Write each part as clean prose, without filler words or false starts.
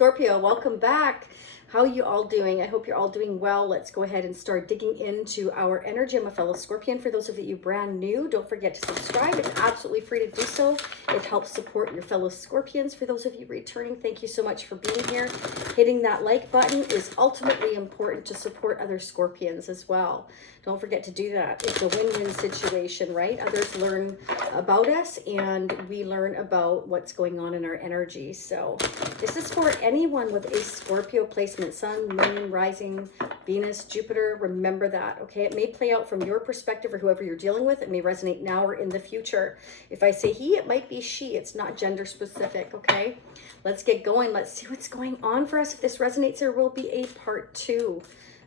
Scorpio, welcome back. How are you all doing? I hope you're all doing well. Let's go ahead and start digging into our energy. I'm a fellow Scorpion. For those of you brand new, don't forget to subscribe. It's absolutely free to do so. It helps support your fellow Scorpions. For those of you returning, thank you so much for being here. Hitting that like button is ultimately important to support other Scorpions as well. Don't forget to do that. It's a win-win situation, right? Others learn about us and we learn about what's going on in our energy. So this is for anyone with a Scorpio placement, Sun, Moon, Rising, Venus, Jupiter. Remember that, okay? It may play out from your perspective or whoever you're dealing with. It may resonate now or in the future. If I say he, it might be she. It's not gender specific, okay? Let's get going. Let's see what's going on for us. If this resonates, there will be a part 2.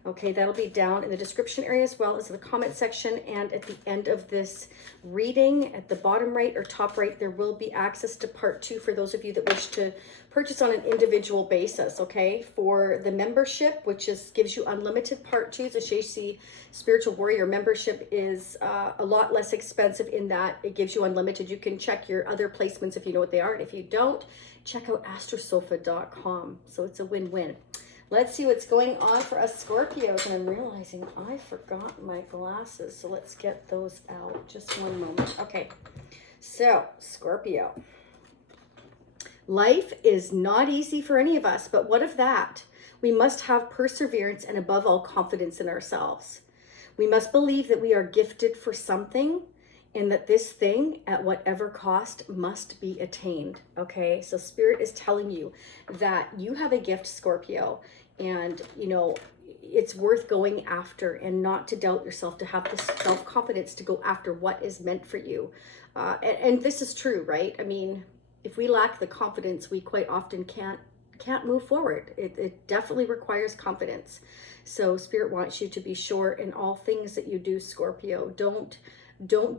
Okay, that'll be down in the description area as well as the comment section. And at the end of this reading, at the bottom right or top right, there will be access to part 2 for those of you that wish to purchase on an individual basis, okay? For the membership, which gives you unlimited part 2, the Shashi Spiritual Warrior membership is a lot less expensive in that it gives you unlimited. You can check your other placements if you know what they are. And if you don't, check out astrosofa.com. So it's a win-win. Let's see what's going on for us Scorpios. And I'm realizing I forgot my glasses. So let's get those out. Just one moment. Okay. So, Scorpio. Life is not easy for any of us, but what of that? We must have perseverance and above all confidence in ourselves. We must believe that we are gifted for something and that this thing at whatever cost must be attained. Okay, so Spirit is telling you that you have a gift, Scorpio, and you know it's worth going after and not to doubt yourself, to have this self-confidence to go after what is meant for you. And this is true, right? I mean, if we lack the confidence, we quite often can't move forward. It definitely requires confidence. So Spirit wants you to be sure in all things that you do, Scorpio. Don't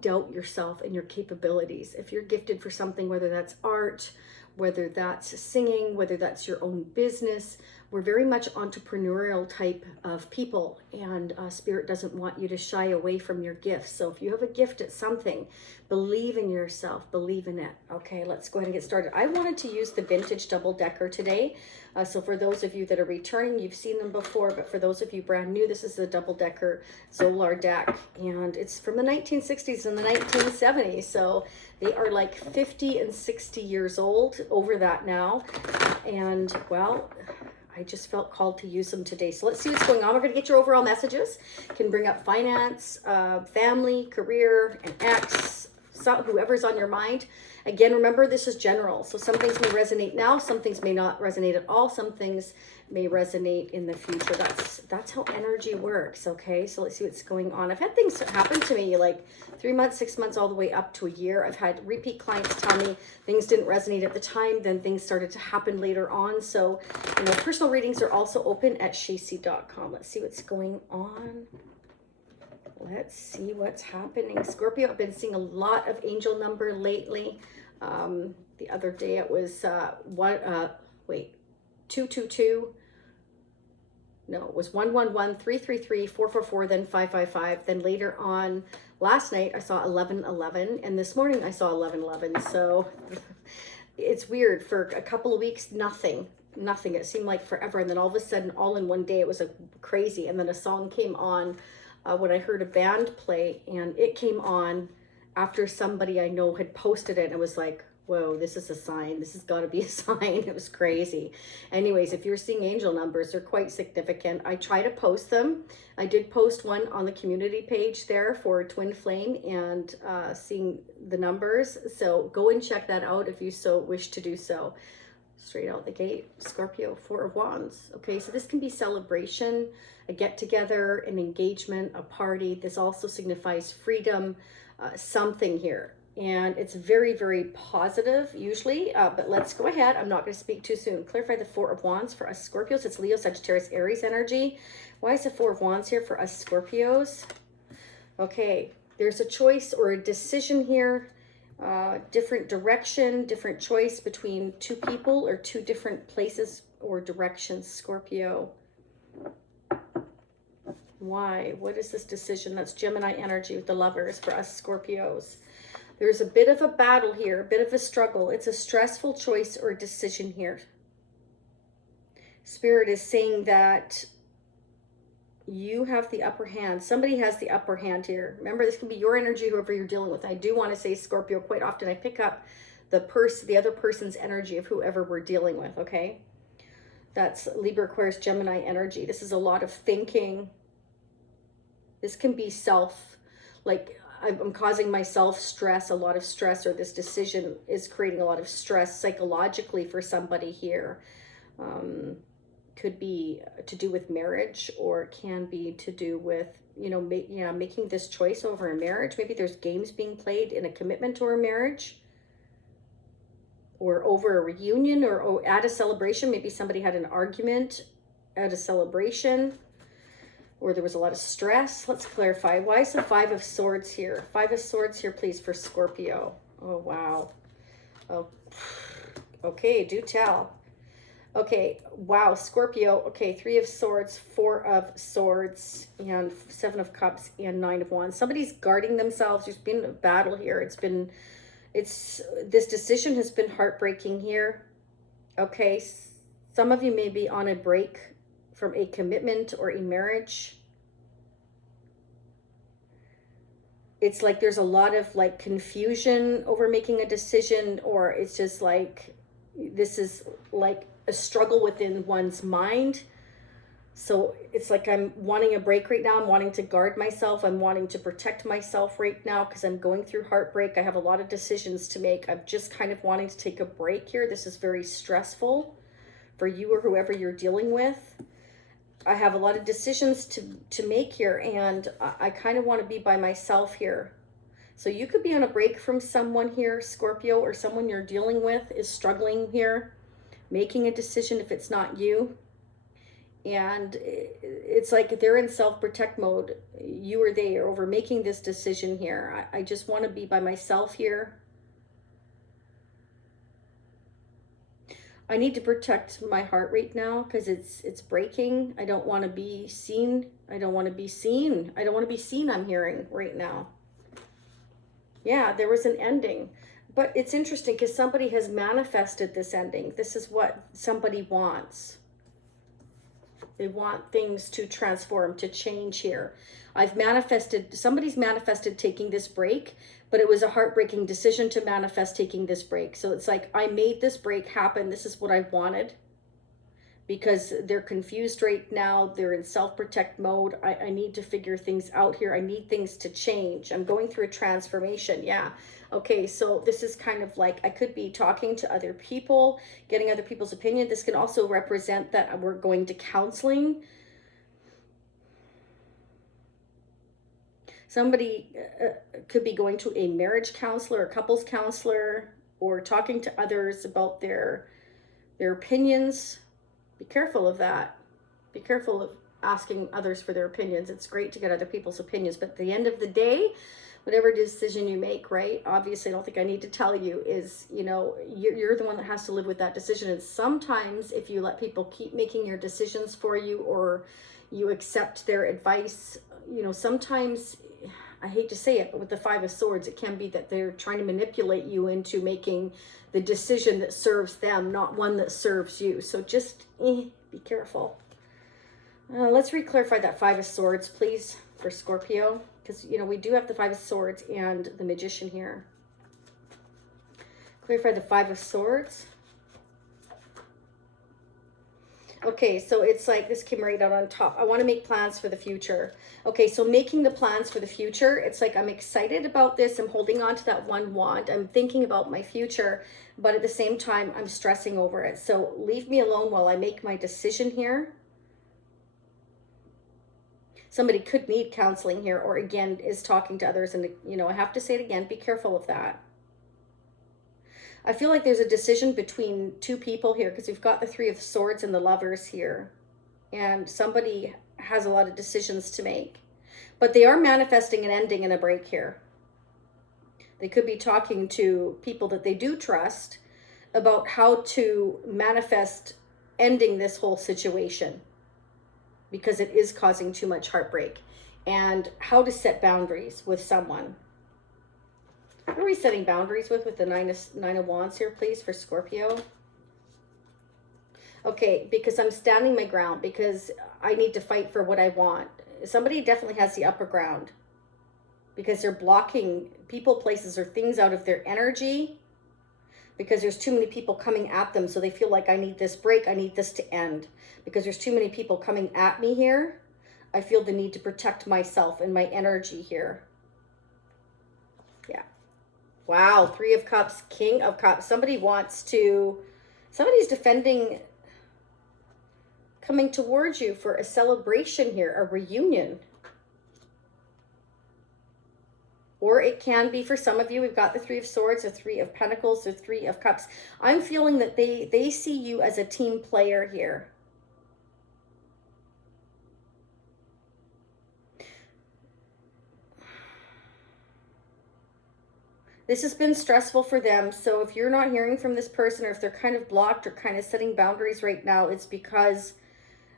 doubt yourself and your capabilities. If you're gifted for something, whether that's art, whether that's singing, whether that's your own business, we're very much entrepreneurial type of people, and Spirit doesn't want you to shy away from your gifts. So if you have a gift at something, believe in yourself, believe in it. Okay, let's go ahead and get started. I wanted to use the vintage double-decker today. So for those of you that are returning, you've seen them before, but for those of you brand new, this is the double-decker Zolar deck, and it's from the 1960s and the 1970s. So they are like 50 and 60 years old, over that now. And well, I just felt called to use them today. So let's see what's going on. We're going to get your overall messages. Can bring up finance, family, career, an ex, so whoever's on your mind. Again, remember, this is general. So some things may resonate now. Some things may not resonate at all. Some things may resonate in the future. That's how energy works, okay? So let's see what's going on. I've had things happen to me like 3 months, 6 months, all the way up to a year. I've had repeat clients tell me things didn't resonate at the time, then things started to happen later on. So, you know, personal readings are also open at shashi.com. Let's see what's going on. Let's see what's happening. Scorpio, I've been seeing a lot of angel number lately. The other day it was 222. No, it was 111, 333, 444, then 555. Then later on, last night I saw 1111, and this morning I saw 1111. So it's weird. For a couple of weeks, nothing. It seemed like forever, and then all of a sudden, all in one day, it was crazy. And then a song came on when I heard a band play, and it came on after somebody I know had posted it. And it was like, whoa, this is a sign. This has got to be a sign. It was crazy. Anyways, if you're seeing angel numbers, they're quite significant. I try to post them. I did post one on the community page there for Twin Flame and seeing the numbers. So go and check that out if you so wish to do so. Straight out the gate, Scorpio, 4 of Wands. Okay, so this can be celebration, a get-together, an engagement, a party. This also signifies freedom, something here. And it's very, very positive usually, but let's go ahead. I'm not going to speak too soon. Clarify the 4 of Wands for us Scorpios. It's Leo, Sagittarius, Aries energy. Why is the 4 of Wands here for us Scorpios? Okay, there's a choice or a decision here. Different direction, different choice between two people or two different places or directions, Scorpio. Why? What is this decision? That's Gemini energy with the Lovers for us Scorpios. There's a bit of a battle here, a bit of a struggle. It's a stressful choice or decision here. Spirit is saying that you have the upper hand. Somebody has the upper hand here. Remember, this can be your energy, whoever you're dealing with. I do want to say, Scorpio, quite often I pick up the other person's energy of whoever we're dealing with, okay? That's Libra, Aquarius, Gemini energy. This is a lot of thinking. This can be like I'm causing myself stress, a lot of stress, or this decision is creating a lot of stress psychologically for somebody here. Could be to do with marriage, or can be to do with, making this choice over a marriage. Maybe there's games being played in a commitment or a marriage, or over a reunion, or at a celebration. Maybe somebody had an argument at a celebration, or there was a lot of stress. Let's clarify. Why is the Five of Swords here? Five of Swords here, please, for Scorpio. Oh, wow. Oh, okay, do tell. Okay, wow, Scorpio. Okay, Three of Swords, Four of Swords, and Seven of Cups, and Nine of Wands. Somebody's guarding themselves. There's been a battle here. This decision has been heartbreaking here. Okay, some of you may be on a break from a commitment or a marriage. It's like there's a lot of like confusion over making a decision, or it's just like, this is like a struggle within one's mind. So it's like I'm wanting a break right now. I'm wanting to guard myself. I'm wanting to protect myself right now because I'm going through heartbreak. I have a lot of decisions to make. I'm just kind of wanting to take a break here. This is very stressful for you or whoever you're dealing with. I have a lot of decisions to make here, and I kind of want to be by myself here. So you could be on a break from someone here, Scorpio, or someone you're dealing with is struggling here, making a decision if it's not you. And it's like they're in self-protect mode. You or they are over making this decision here. I just want to be by myself here. I need to protect my heart right now because it's breaking. I don't want to be seen. I don't want to be seen. I don't want to be seen, I'm hearing right now. Yeah, there was an ending. But it's interesting because somebody has manifested this ending. This is what somebody wants. They want things to transform, to change here. Somebody's manifested taking this break, but it was a heartbreaking decision to manifest taking this break. So it's like, I made this break happen. This is what I wanted, because they're confused right now. They're in self-protect mode. I need to figure things out here. I need things to change. I'm going through a transformation. Yeah. Okay, so this is kind of like, I could be talking to other people, getting other people's opinion. This can also represent that we're going to counseling. Somebody could be going to a marriage counselor, a couples counselor, or talking to others about their opinions. Be careful of that. Be careful of asking others for their opinions. It's great to get other people's opinions, but at the end of the day, whatever decision you make, right? Obviously, I don't think I need to tell you is, you're the one that has to live with that decision. And sometimes if you let people keep making your decisions for you, or you accept their advice, sometimes, I hate to say it, but with the Five of Swords, it can be that they're trying to manipulate you into making the decision that serves them, not one that serves you. So just be careful. Let's re-clarify that Five of Swords, please, for Scorpio. Because, we do have the Five of Swords and the Magician here. Clarify the Five of Swords. Okay, so it's like this came right out on top. I want to make plans for the future. Okay, so making the plans for the future, it's like I'm excited about this. I'm holding on to that one wand. I'm thinking about my future, but at the same time, I'm stressing over it. So leave me alone while I make my decision here. Somebody could need counseling here, or again, is talking to others. And, I have to say it again, be careful of that. I feel like there's a decision between two people here, because we've got the Three of Swords and the Lovers here. And somebody has a lot of decisions to make. But they are manifesting an ending and a break here. They could be talking to people that they do trust about how to manifest ending this whole situation, because it is causing too much heartbreak, and how to set boundaries with someone. Who are we setting boundaries with the Nine of Wands here, please, for Scorpio? Okay, because I'm standing my ground, because I need to fight for what I want. Somebody definitely has the upper ground because they're blocking people, places, or things out of their energy because there's too many people coming at them. So they feel like, I need this break. I need this to end because there's too many people coming at me here. I feel the need to protect myself and my energy here. Yeah. Wow. 3 of Cups, King of Cups. Somebody's defending, coming towards you for a celebration here, a reunion. Or it can be for some of you, we've got the 3 of Swords, the 3 of Pentacles, the 3 of Cups. I'm feeling that they see you as a team player here. This has been stressful for them. So if you're not hearing from this person, or if they're kind of blocked or kind of setting boundaries right now, it's because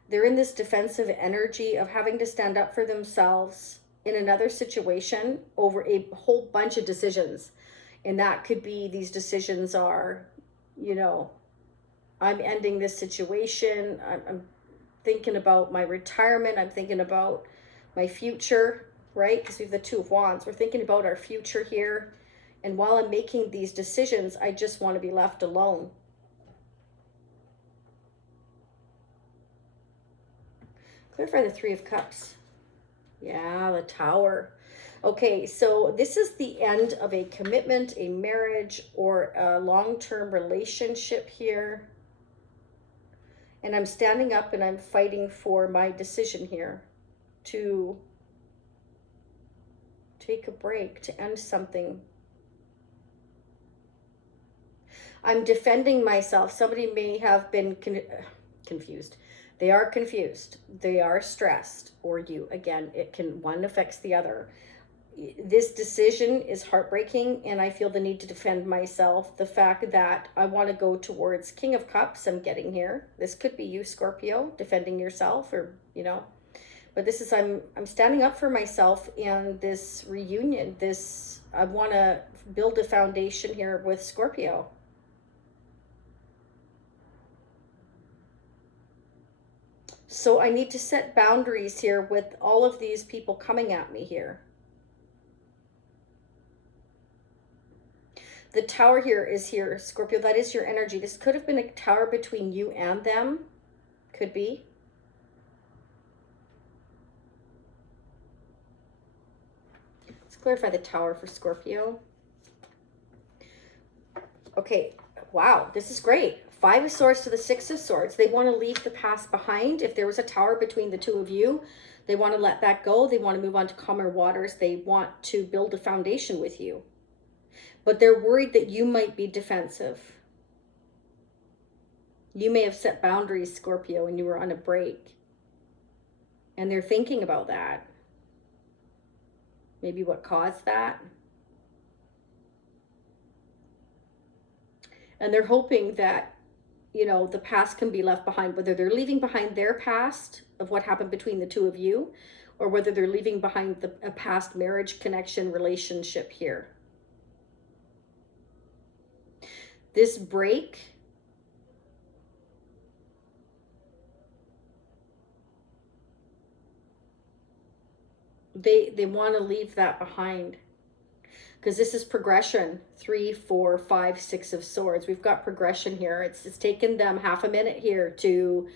they're in this defensive energy of having to stand up for themselves in another situation over a whole bunch of decisions. And that could be, these decisions are, you know, I'm ending this situation. I'm thinking about my retirement. I'm thinking about my future, right? Because we have the 2 of Wands. We're thinking about our future here. And while I'm making these decisions, I just want to be left alone. Clarify the 3 of Cups. Yeah, the Tower. Okay, so this is the end of a commitment, a marriage, or a long-term relationship here. And I'm standing up and I'm fighting for my decision here to take a break, to end something. I'm defending myself. Somebody may have been confused. They are confused. They are stressed. Or you, again, one affects the other. This decision is heartbreaking, and I feel the need to defend myself. The fact that I want to go towards King of Cups, I'm getting here. This could be you, Scorpio, defending yourself, or, you know. But this is, I'm standing up for myself, and this reunion, I want to build a foundation here with Scorpio. So I need to set boundaries here with all of these people coming at me here. The Tower here is here, Scorpio. That is your energy. This could have been a tower between you and them. Could be. Let's clarify the Tower for Scorpio. Okay. Wow. This is great. 5 of Swords to the 6 of Swords. They want to leave the past behind. If there was a tower between the 2 of you, they want to let that go. They want to move on to calmer waters. They want to build a foundation with you. But they're worried that you might be defensive. You may have set boundaries, Scorpio, and you were on a break. And they're thinking about that. Maybe what caused that. And they're hoping that, you know, the past can be left behind, whether they're leaving behind their past of what happened between the 2 of you, or whether they're leaving behind a past marriage, connection, relationship here. This break, they want to leave that behind. Because this is progression. 3, 4, 5, 6 of Swords. We've got progression here. It's taken them half a minute here to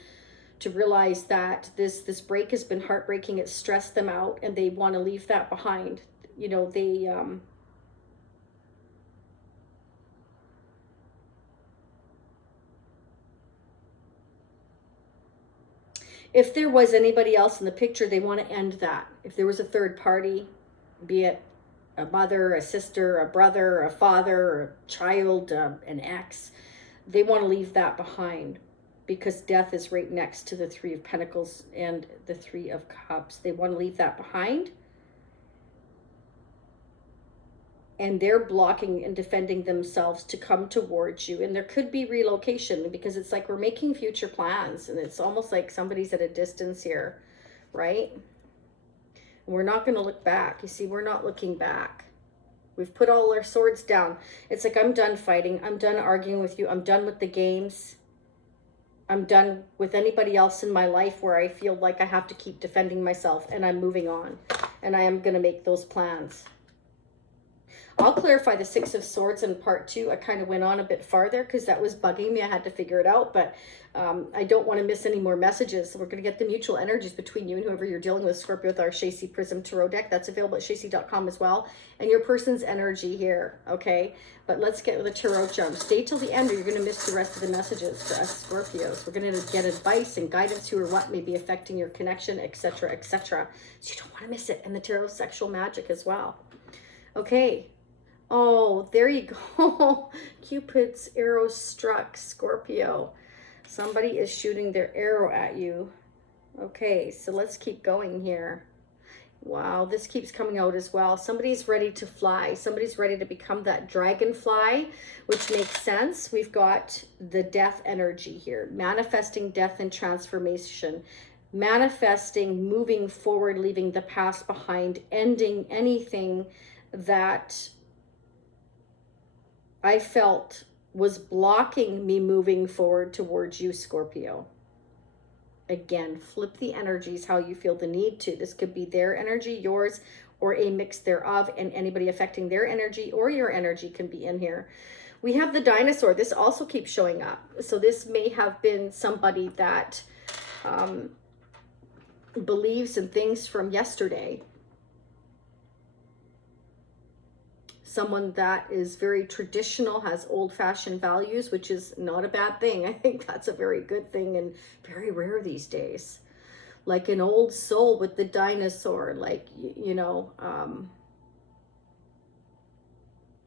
realize that this break has been heartbreaking. It's stressed them out, and they want to leave that behind. You know, if there was anybody else in the picture, they want to end that. If there was a third party, be it a mother, a sister, a brother, a father, a child, an ex, they want to leave that behind, because death is right next to the 3 of Pentacles and the 3 of Cups. They want to leave that behind. And they're blocking and defending themselves to come towards you. And there could be relocation, because it's like we're making future plans, and it's almost like somebody's at a distance here, right? And we're not going to look back. You see, we're not looking back. We've put all our swords down. It's like, I'm done fighting. I'm done arguing with you. I'm done with the games. I'm done with anybody else in my life where I feel like I have to keep defending myself, and I'm moving on. And I am going to make those plans. I'll clarify the Six of Swords in part 2. I kind of went on a bit farther because that was bugging me. I had to figure it out, but I don't want to miss any more messages. So we're going to get the mutual energies between you and whoever you're dealing with, Scorpio, with our Shacy Prism Tarot deck. That's available at shacy.com as well. And your person's energy here, okay? But let's get the tarot jump. Stay till the end or you're going to miss the rest of the messages for us Scorpios. We're going to get advice and guidance who or what may be affecting your connection, etc., etc. So you don't want to miss it. And the tarot sexual magic as well. Okay. Oh, there you go. Cupid's arrow struck, Scorpio. Somebody is shooting their arrow at you. Okay, so let's keep going here. Wow, this keeps coming out as well. Somebody's ready to fly. Somebody's ready to become that dragonfly, which makes sense. We've got the death energy here. Manifesting death and transformation. Manifesting, moving forward, leaving the past behind, ending anything that I felt was blocking me moving forward towards you, Scorpio. Again, flip the energies how you feel the need to. This could be their energy, yours, or a mix thereof, and anybody affecting their energy or your energy can be in here. We have the dinosaur. This also keeps showing up. So this may have been somebody that believes in things from yesterday. Someone that is very traditional, has old-fashioned values, which is not a bad thing. I think that's a very good thing and very rare these days. Like an old soul with the dinosaur, like, you know,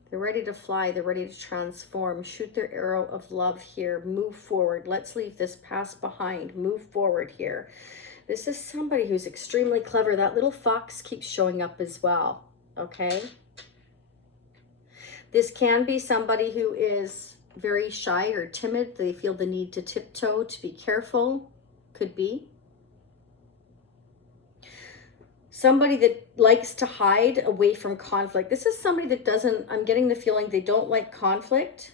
they're ready to fly. They're ready to transform. Shoot their arrow of love here. Move forward. Let's leave this past behind. Move forward here. This is somebody who's extremely clever. That little fox keeps showing up as well, okay? This can be somebody who is very shy or timid. They feel the need to tiptoe, to be careful. Could be. Somebody that likes to hide away from conflict. This is somebody that doesn't, I'm getting the feeling they don't like conflict.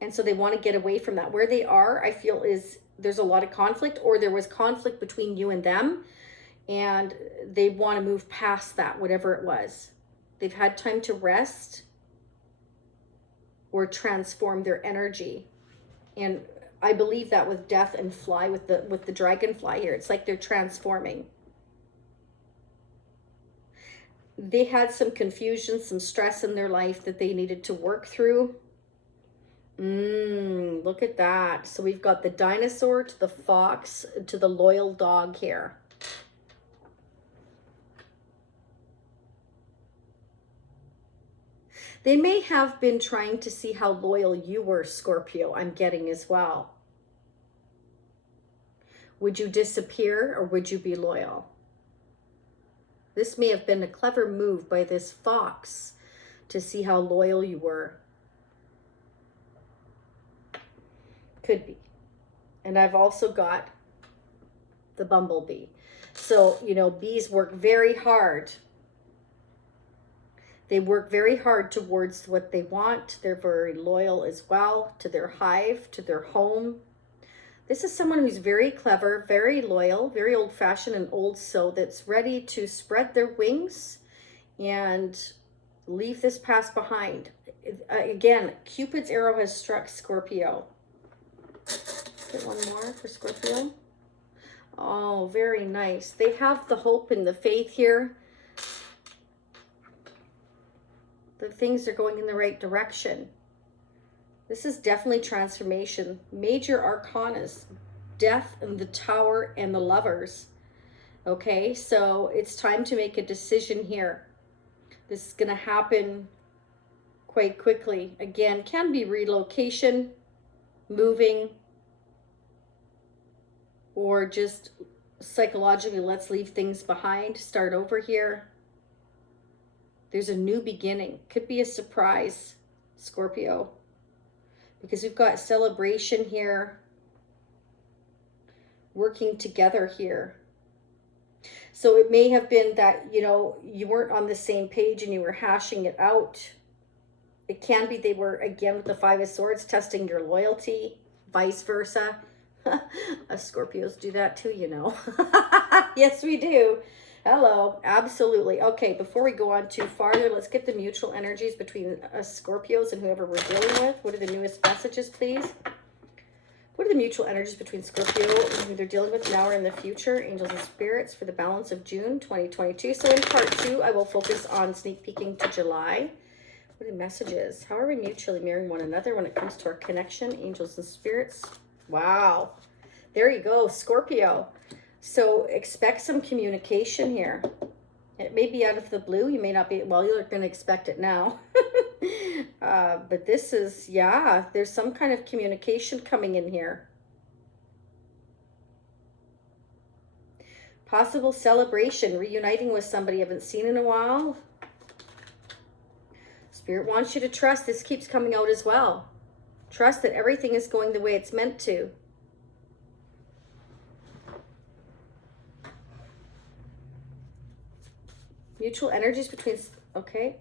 And so they want to get away from that. Where they are, I feel is there's a lot of conflict, or there was conflict between you and them. And they want to move past that, whatever it was. They've had time to rest or transform their energy. And I believe that with death and fly, with the dragonfly here, it's like they're transforming. They had some confusion, some stress in their life that they needed to work through. Look at that. So we've got the dinosaur to the fox to the loyal dog here. They may have been trying to see how loyal you were, Scorpio, I'm getting as well. Would you disappear or would you be loyal? This may have been a clever move by this fox to see how loyal you were. Could be. And I've also got the bumblebee. So, you know, bees work very hard. They work very hard towards what they want. They're very loyal as well to their hive, to their home. This is someone who's very clever, very loyal, very old-fashioned and old soul that's ready to spread their wings and leave this past behind. Again, Cupid's arrow has struck Scorpio. Get one more for Scorpio. Oh, very nice. They have the hope and the faith here that things are going in the right direction. This is definitely transformation. Major arcanas, death and the tower and the lovers. Okay, so it's time to make a decision here. This is going to happen quite quickly. Again, can be relocation, moving, or just psychologically, let's leave things behind, start over here. There's a new beginning. Could be a surprise, Scorpio, because we've got celebration here, working together here. So it may have been that, you know, you weren't on the same page and you were hashing it out. It can be they were, again, with the Five of Swords, testing your loyalty, vice versa. Us Scorpios do that too, you know. Yes, we do. Hello, absolutely. Okay, before we go on too farther, let's get the mutual energies between us Scorpios and whoever we're dealing with. What are the newest messages, please? What are the mutual energies between Scorpio and who they're dealing with now or in the future? Angels and spirits for the balance of June 2022. So in part 2, I will focus on sneak peeking to July. What are the messages? How are we mutually mirroring one another when it comes to our connection? Angels and spirits. Wow. There you go, Scorpio. So expect some communication here. It may be out of the blue. You may not be, well, you're going to expect it now. But this is, yeah, there's some kind of communication coming in here. Possible celebration, reuniting with somebody you haven't seen in a while. Spirit wants you to trust. This keeps coming out as well. Trust that everything is going the way it's meant to. Mutual energies between, okay.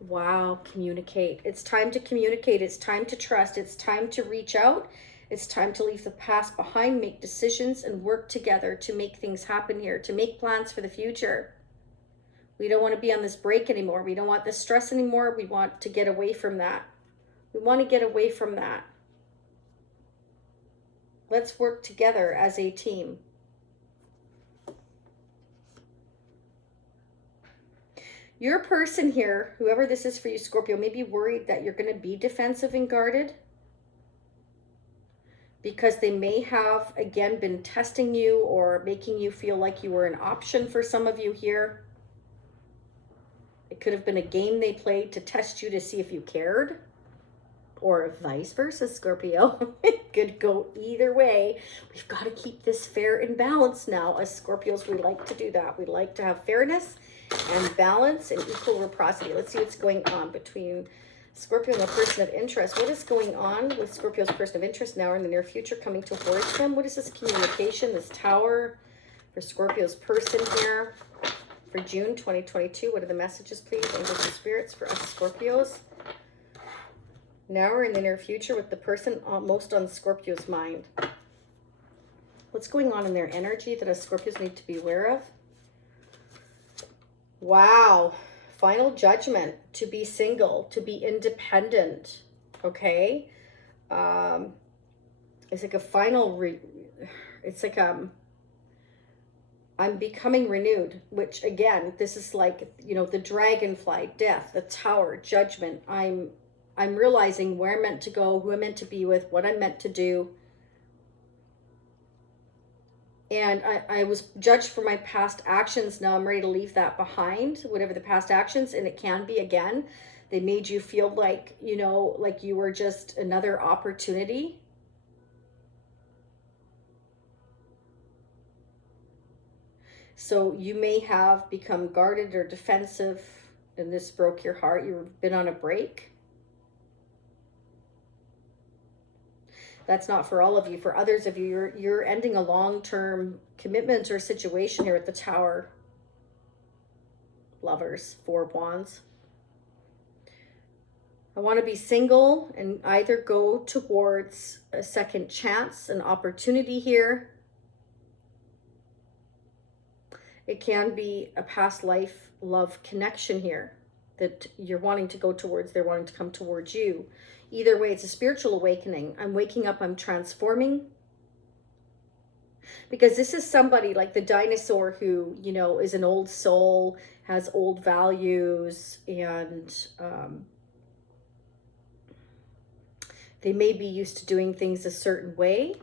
Wow, communicate. It's time to communicate. It's time to trust. It's time to reach out. It's time to leave the past behind, make decisions, and work together to make things happen here, to make plans for the future. We don't want to be on this break anymore. We don't want this stress anymore. We want to get away from that. We want to get away from that. Let's work together as a team. Your person here, whoever this is for you, Scorpio, may be worried that you're going to be defensive and guarded because they may have, again, been testing you or making you feel like you were an option for some of you here. It could have been a game they played to test you to see if you cared, or vice versa, Scorpio. It could go either way. We've got to keep this fair and balanced now. As Scorpios, we like to do that. We like to have fairness and balance and equal reciprocity. Let's see what's going on between Scorpio and the person of interest. What is going on with Scorpio's person of interest now or in the near future coming towards them? What is this communication, this tower for Scorpio's person here for June 2022? What are the messages, please? Angels and spirits for us Scorpios now or in the near future with the person most on Scorpio's mind. What's going on in their energy that us Scorpios need to be aware of? Wow. Final judgment. To be single. To be independent. Okay. It's like a final... it's like... I'm becoming renewed. Which, again, this is like, you know, the dragonfly, death, the tower, judgment. I'm realizing where I'm meant to go, who I'm meant to be with, what I'm meant to do. And I was judged for my past actions. Now I'm ready to leave that behind, whatever the past actions. And it can be, again, they made you feel like, you know, like you were just another opportunity. So you may have become guarded or defensive, and this broke your heart. You've been on a break. That's not for all of you. For others of you, you're ending a long-term commitment or situation here at the tower. Lovers, Four of Wands. I want to be single and either go towards a second chance, an opportunity here. It can be a past life love connection here that you're wanting to go towards. They're wanting to come towards you. Either way, it's a spiritual awakening. I'm waking up, I'm transforming. Because this is somebody like the dinosaur who, you know, is an old soul, has old values, and they may be used to doing things a certain way.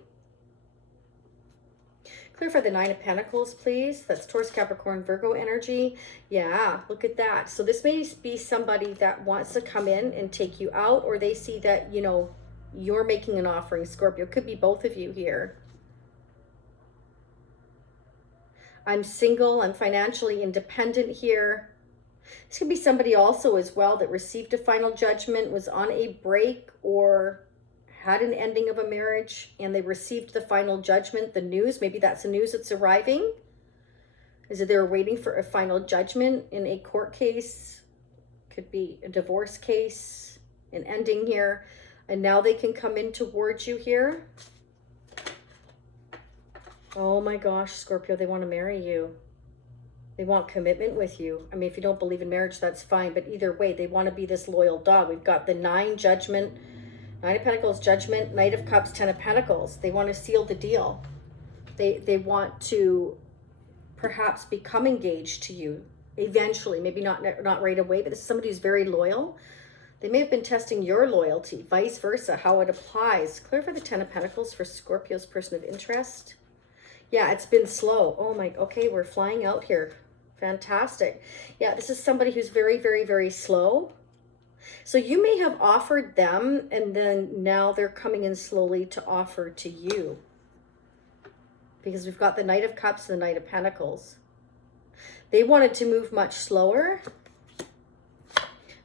Clarify the Nine of Pentacles, please. That's Taurus, Capricorn, Virgo energy. Yeah, look at that. So this may be somebody that wants to come in and take you out, or they see that, you know, you're making an offering, Scorpio. Could be both of you here. I'm single. I'm financially independent here. This could be somebody also as well that received a final judgment, was on a break, or had an ending of a marriage, and they received the final judgment, the news. Maybe that's the news that's arriving. Is it they're waiting for a final judgment in a court case? Could be a divorce case, an ending here. And now they can come in towards you here. Oh my gosh, Scorpio, they want to marry you. They want commitment with you. I mean, if you don't believe in marriage, that's fine. But either way, they want to be this loyal dog. We've got the 9, Judgment, 9 of Pentacles, Judgment, Knight of Cups, 10 of Pentacles. They want to seal the deal. They want to perhaps become engaged to you eventually. Maybe not right away, but this is somebody who's very loyal. They may have been testing your loyalty, vice versa, how it applies. Clear for the 10 of Pentacles for Scorpio's person of interest. Yeah, it's been slow. Oh my, okay, we're flying out here. Fantastic. Yeah, this is somebody who's very, very, very slow. So you may have offered them, and then now they're coming in slowly to offer to you. Because we've got the Knight of Cups and the Knight of Pentacles. They wanted to move much slower.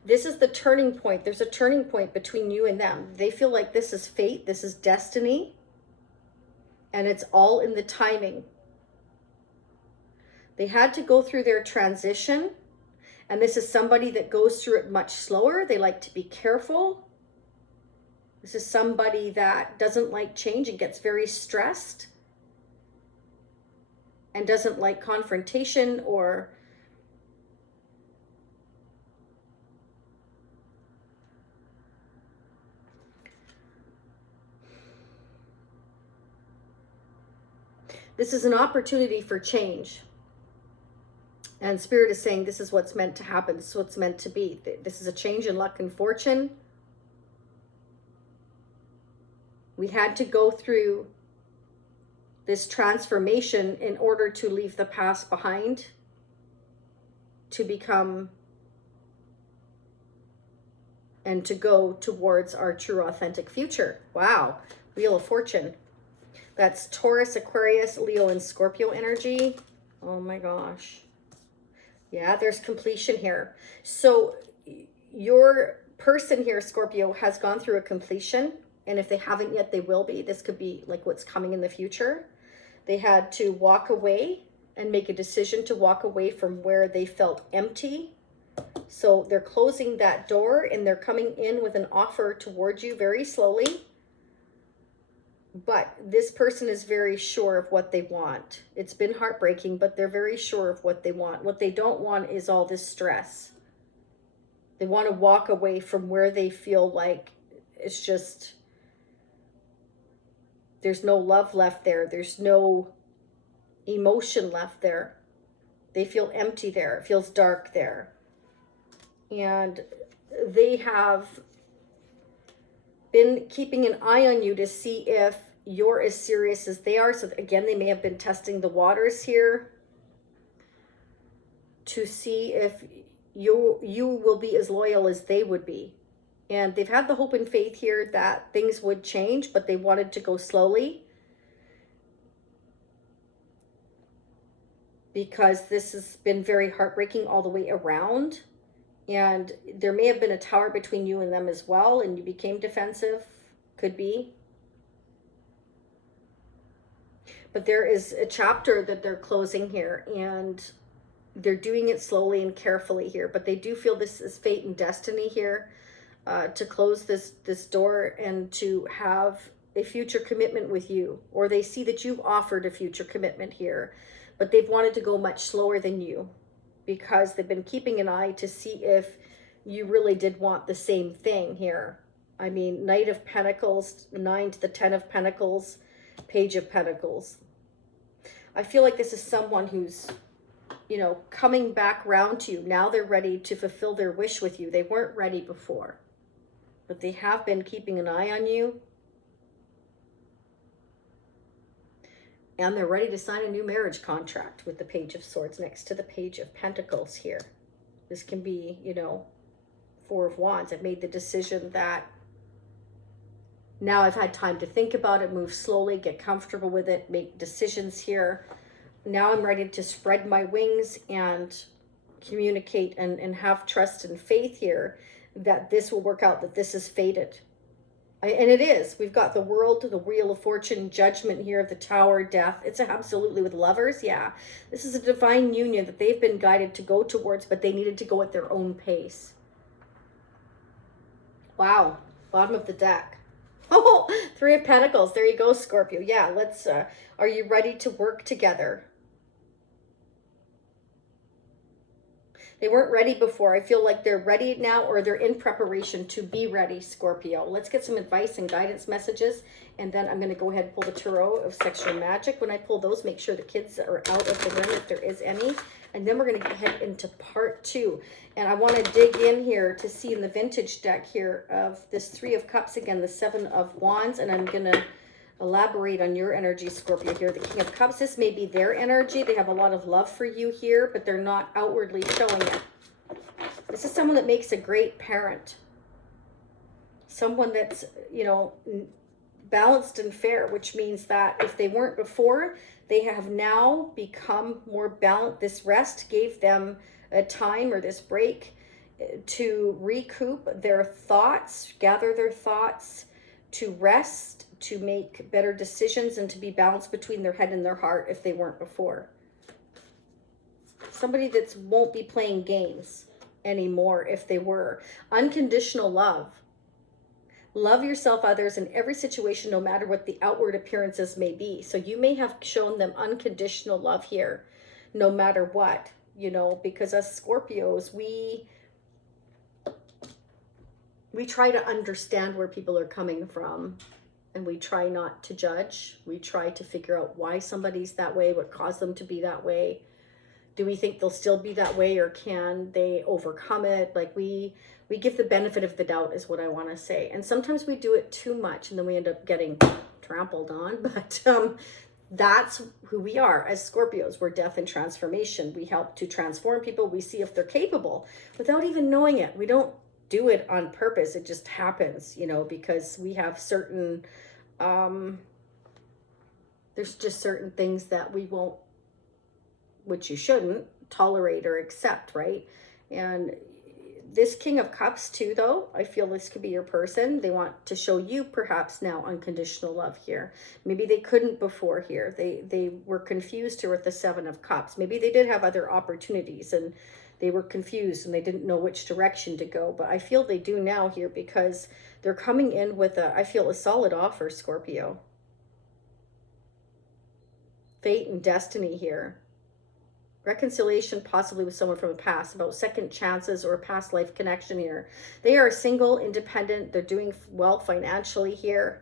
This is the turning point. There's a turning point between you and them. They feel like this is fate, this is destiny, and it's all in the timing. They had to go through their transition, and this is somebody that goes through it much slower. They like to be careful. This is somebody that doesn't like change and gets very stressed and doesn't like confrontation or this is an opportunity for change. And Spirit is saying this is what's meant to happen. This is what's meant to be. This is a change in luck and fortune. We had to go through this transformation in order to leave the past behind, to become and to go towards our true authentic future. Wow. Wheel of Fortune. That's Taurus, Aquarius, Leo, and Scorpio energy. Oh my gosh. Yeah, there's completion here. So your person here, Scorpio, has gone through a completion. And if they haven't yet, they will be. This could be like what's coming in the future. They had to walk away and make a decision to walk away from where they felt empty. So they're closing that door and they're coming in with an offer towards you very slowly. But this person is very sure of what they want. It's been heartbreaking, but they're very sure of what they want. What they don't want is all this stress. They want to walk away from where they feel like it's just, there's no love left there. There's no emotion left there. They feel empty there. It feels dark there. And they have been keeping an eye on you to see if you're as serious as they are. So again, they may have been testing the waters here to see if you will be as loyal as they would be. And they've had the hope and faith here that things would change, but they wanted to go slowly because this has been very heartbreaking all the way around. And there may have been a tower between you and them as well, and you became defensive. Could be. But there is a chapter that they're closing here, and they're doing it slowly and carefully here. But they do feel this is fate and destiny here, to close this door and to have a future commitment with you. Or they see that you've offered a future commitment here, but they've wanted to go much slower than you, because they've been keeping an eye to see if you really did want the same thing here. I mean, Knight of Pentacles, 9 to the 10 of Pentacles, Page of Pentacles. I feel like this is someone who's, you know, coming back round to you. Now they're ready to fulfill their wish with you. They weren't ready before, but they have been keeping an eye on you. And they're ready to sign a new marriage contract with the Page of Swords next to the Page of Pentacles here. This can be, you know, Four of Wands. I've made the decision that now I've had time to think about it, move slowly, get comfortable with it, make decisions here. Now I'm ready to spread my wings and communicate and have trust and faith here that this will work out, that this is fated. And it is. We've got the World, the Wheel of Fortune, Judgment here, the Tower, Death. It's absolutely with lovers. Yeah. This is a divine union that they've been guided to go towards, but they needed to go at their own pace. Wow. Bottom of the deck. Oh, Three of Pentacles. There you go, Scorpio. Yeah, let's, are you ready to work together? They weren't ready before. I feel like they're ready now, or they're in preparation to be ready, Scorpio. Let's get some advice and guidance messages. And then I'm going to go ahead and pull the Tarot of Sexual Magic. When I pull those, make sure the kids are out of the room if there is any. And then we're going to head into part 2. And I want to dig in here to see in the vintage deck here of this Three of Cups again, the Seven of Wands. And I'm going to elaborate on your energy, Scorpio, here. The King of Cups, this may be their energy. They have a lot of love for you here, but they're not outwardly showing it. This is someone that makes a great parent. Someone that's, you know, balanced and fair, which means that if they weren't before, they have now become more balanced. This rest gave them a time, or this break, to recoup their thoughts, gather their thoughts, to rest, to make better decisions, and to be balanced between their head and their heart if they weren't before. Somebody that won't be playing games anymore if they were. Unconditional love. Love yourself, others, in every situation, no matter what the outward appearances may be. So you may have shown them unconditional love here, no matter what, you know, because us Scorpios, we try to understand where people are coming from, and we try not to judge. We try to figure out why somebody's that way, what caused them to be that way. Do we think they'll still be that way, or can they overcome it? Like we give the benefit of the doubt is what I want to say. And sometimes we do it too much, and then we end up getting trampled on. But that's who we are as Scorpios. We're death and transformation. We help to transform people. We see if they're capable without even knowing it. We don't do it on purpose. It just happens, you know, because we have certain, there's just certain things that we won't, which you shouldn't tolerate or accept, right? And this King of Cups too, though, I feel this could be your person. They want to show you perhaps now unconditional love here. Maybe they couldn't before here. They were confused here with the Seven of Cups. Maybe they did have other opportunities and they were confused and they didn't know which direction to go. But I feel they do now here, because they're coming in with a, I feel, a solid offer, Scorpio. Fate and destiny here. Reconciliation possibly with someone from the past, about second chances or a past life connection here. They are single, independent. They're doing well financially here.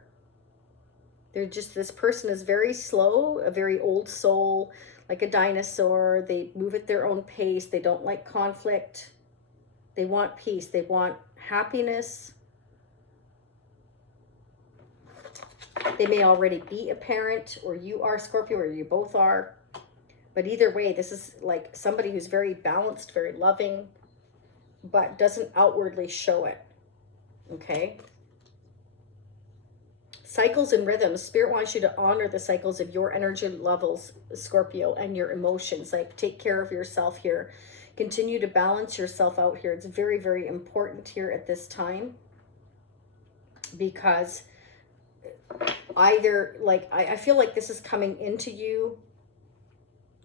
They're just, this person is very slow, a very old soul, like a dinosaur. They move at their own pace. They don't like conflict. They want peace. They want happiness. They may already be a parent, or you are Scorpio, or you both are. But either way, this is like somebody who's very balanced, very loving, but doesn't outwardly show it. Okay? Cycles and rhythms. Spirit wants you to honor the cycles of your energy levels, Scorpio, and your emotions. Like, take care of yourself here. Continue to balance yourself out here. It's very, very important here at this time, because either, like, I feel like this is coming into you.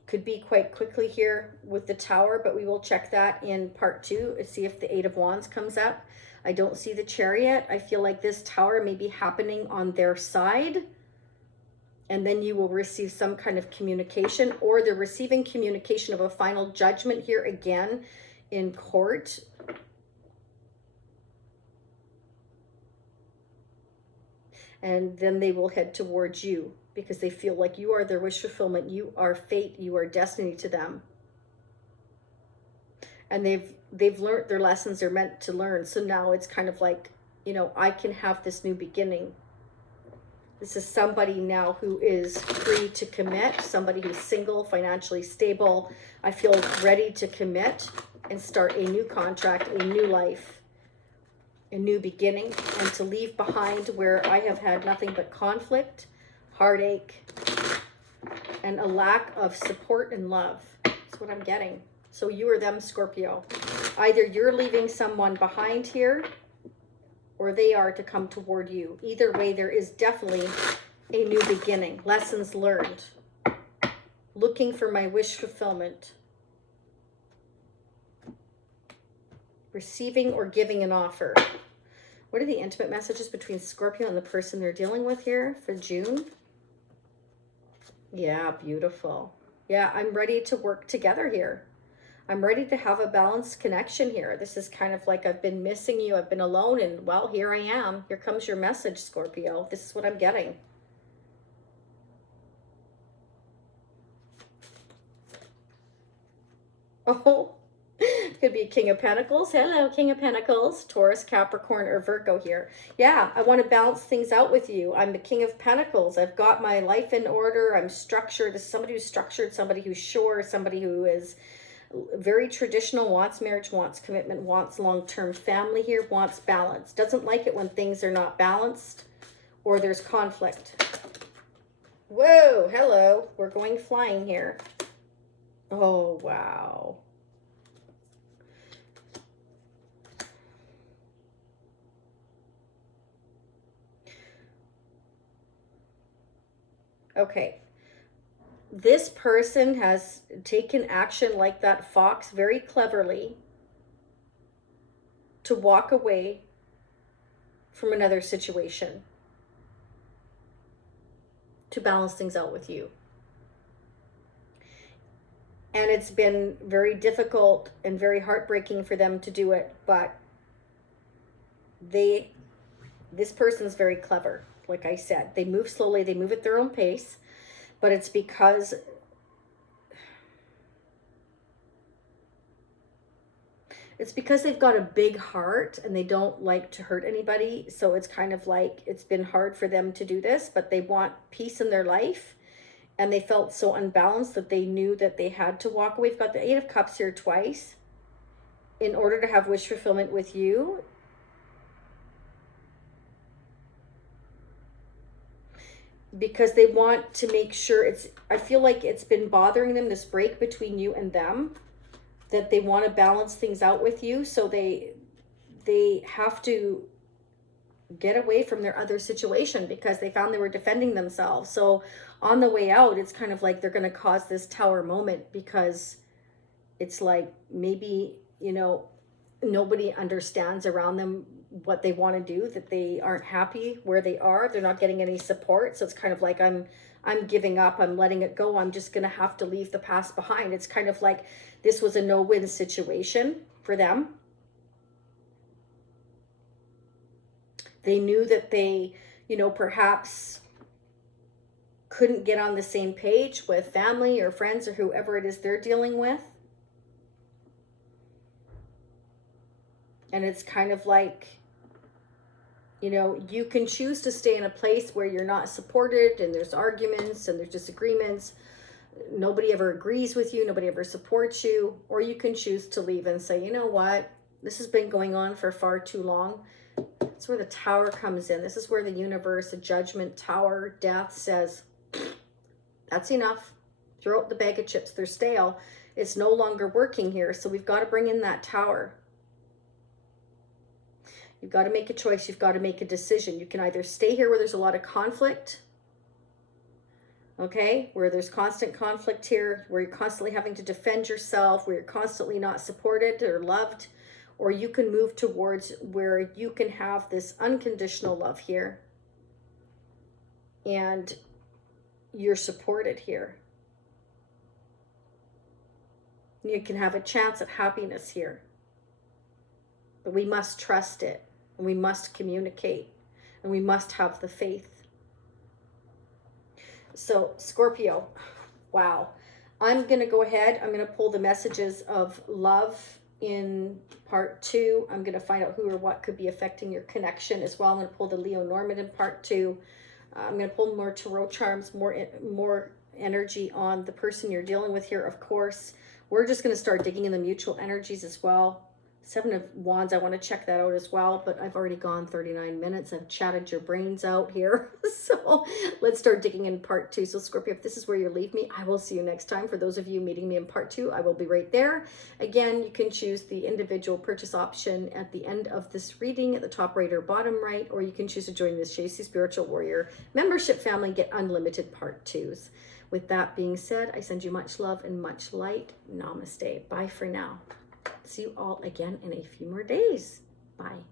Could be quite quickly here with the Tower, but we will check that in part 2 and see if the Eight of Wands comes up. I don't see the Chariot. I feel like this Tower may be happening on their side, and then you will receive some kind of communication, or they're receiving communication of a final judgment here again in court. And then they will head towards you, because they feel like you are their wish fulfillment. You are fate. You are destiny to them. And they've learned their lessons they're meant to learn. So now it's kind of like, you know, I can have this new beginning. This is somebody now who is free to commit, somebody who's single, financially stable. I feel ready to commit and start a new contract, a new life, a new beginning, and to leave behind where I have had nothing but conflict, heartache, and a lack of support and love. That's what I'm getting. So you or them, Scorpio. Either you're leaving someone behind here, or they are to come toward you. Either way, there is definitely a new beginning. Lessons learned. Looking for my wish fulfillment. Receiving or giving an offer. What are the intimate messages between Scorpio and the person they're dealing with here for June? Yeah, beautiful. Yeah, I'm ready to work together here. I'm ready to have a balanced connection here. This is kind of like I've been missing you. I've been alone, and well, here I am. Here comes your message, Scorpio. This is what I'm getting. Oh, could be a King of Pentacles. Hello, King of Pentacles. Taurus, Capricorn, or Virgo here. Yeah, I want to balance things out with you. I'm the King of Pentacles. I've got my life in order. I'm structured. This is somebody who's structured, somebody who's sure, somebody who is very traditional, wants marriage, wants commitment, wants long-term family here, wants balance. Doesn't like it when things are not balanced or there's conflict. Whoa, hello. We're going flying here. Oh, wow. Okay. This person has taken action like that fox very cleverly to walk away from another situation to balance things out with you. And it's been very difficult and very heartbreaking for them to do it, but this person's very clever. Like I said, they move slowly, they move at their own pace. But it's because they've got a big heart and they don't like to hurt anybody. So it's kind of like it's been hard for them to do this, but they want peace in their life. And they felt so unbalanced that they knew that they had to walk away. We've got the Eight of Cups here twice. In order to have wish fulfillment with you, because they want to make sure I feel like it's been bothering them, this break between you and them, that they want to balance things out with you. So they have to get away from their other situation because they found they were defending themselves. So on the way out, it's kind of like they're going to cause this tower moment because it's like maybe, you know, nobody understands around them what they want to do, that they aren't happy where they are. They're not getting any support. So it's kind of like I'm giving up. I'm letting it go. I'm just going to have to leave the past behind. It's kind of like this was a no-win situation for them. They knew that they, you know, perhaps couldn't get on the same page with family or friends or whoever it is they're dealing with. And it's kind of like, you know, you can choose to stay in a place where you're not supported and there's arguments and there's disagreements. Nobody ever agrees with you. Nobody ever supports you. Or you can choose to leave and say, you know what? This has been going on for far too long. That's where the tower comes in. This is where the universe, a judgment tower, death says, that's enough. Throw out the bag of chips. They're stale. It's no longer working here. So we've got to bring in that tower. You've got to make a choice. You've got to make a decision. You can either stay here where there's a lot of conflict, okay, where there's constant conflict here, where you're constantly having to defend yourself, where you're constantly not supported or loved, or you can move towards where you can have this unconditional love here and you're supported here. You can have a chance at happiness here, but we must trust it. And we must communicate, and we must have the faith. So Scorpio, wow. I'm going to go ahead. I'm going to pull the messages of love in part 2. I'm going to find out who or what could be affecting your connection as well. I'm going to pull the Leo Norman in part 2. I'm going to pull more tarot charms, more energy on the person you're dealing with here, of course. We're just going to start digging in the mutual energies as well. Seven of Wands, I want to check that out as well, but I've already gone 39 minutes. I've chatted your brains out here. So let's start digging in part 2. So Scorpio, if this is where you leave me, I will see you next time. For those of you meeting me in part 2, I will be right there. Again, you can choose the individual purchase option at the end of this reading at the top right or bottom right, or you can choose to join this JC Spiritual Warrior membership family, get unlimited part 2s. With that being said, I send you much love and much light. Namaste. Bye for now. See you all again in a few more days. Bye.